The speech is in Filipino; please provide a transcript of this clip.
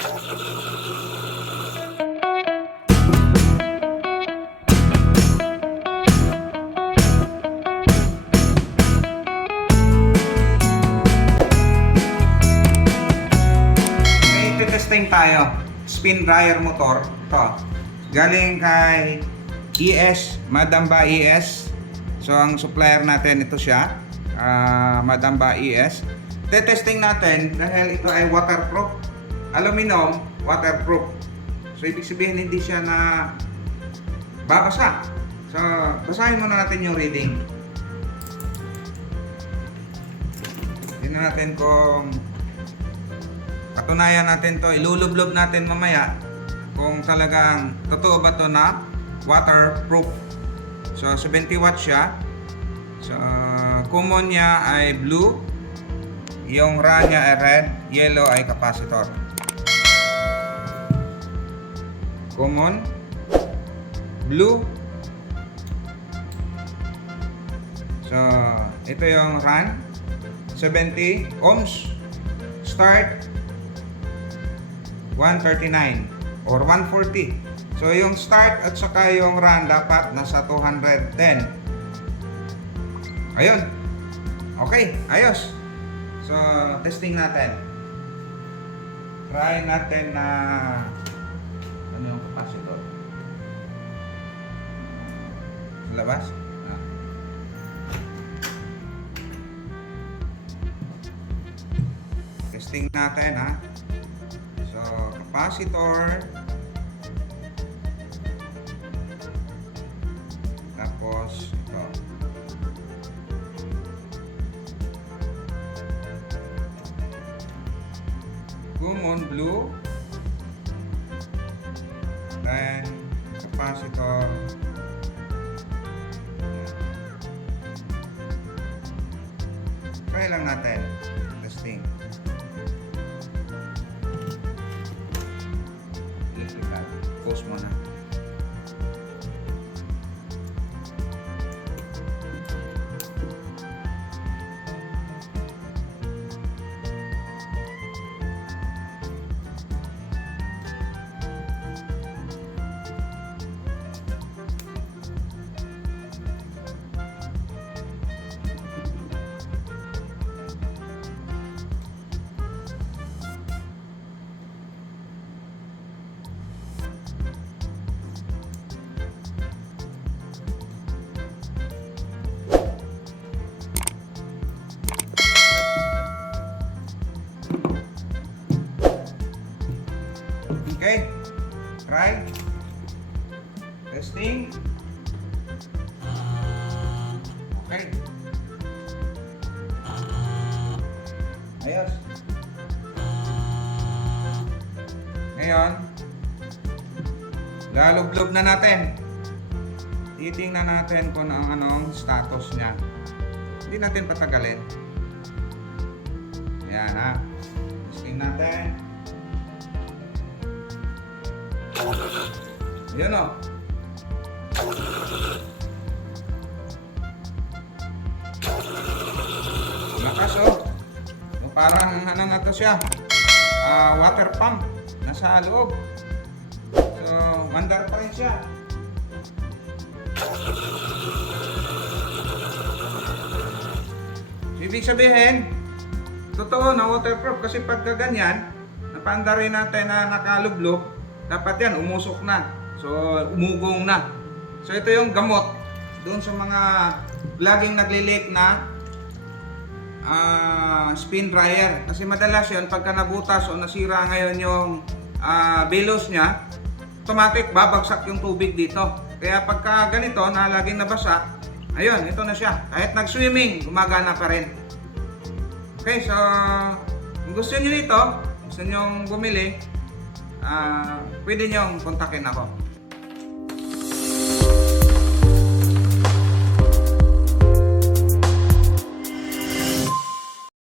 Testing tayo. Spin dryer motor. Ito. Galing kay ES, Madamba ES. So ang supplier natin ito siya. Madamba ES. Testing natin dahil ito ay waterproof. Aluminum, waterproof. So ibig sabihin hindi siya na babasa. So basahin muna natin yung reading. Tingnan natin kung patunayan natin to, ilulublob natin mamaya kung talagang totoo ba to na waterproof. So 70 watts siya. So common niya ay blue, yung RA niya ay red, yellow ay capacitor. Common, blue. So ito yung RAN, 70 ohms. Start 139 or 140. So yung start at saka yung run dapat nasa 210. Ayun. Okay, ayos. So testing natin. Try natin na ano yung capacitor. Sa labas? Testing natin ha. So, capacitor. Tapos, ito. Common blue. Then, capacitor. Try lang natin. Testing. Post mo na. Okay, try. Testing. Okay. Ayos. Ngayon, lalublob na natin. Titingnan natin kung anong status niya. Hindi natin patagalin. Ayan ha. Testing natin. Yan o. Lakas o. Parang ano na to siya. Water pump. Nasa loob. So, mandar pa rin siya. Ibig sabihin, totoo na waterproof kasi pagka ganyan, napanda rin natin na nakalublob, dapat yan, umusok na. So, umugong na. So, ito yung gamot doon sa mga laging nagle-leak na spin dryer. Kasi madalas yun, pagka nabutas o nasira ngayon yung belos niya, automatic babagsak yung tubig dito. Kaya pagka ganito na laging nabasa, ayun, ito na siya. Kahit nag-swimming, gumagana pa rin. Okay, so, kung gusto nyo nito, gusto nyo bumili, pwede nyo kontakin ako.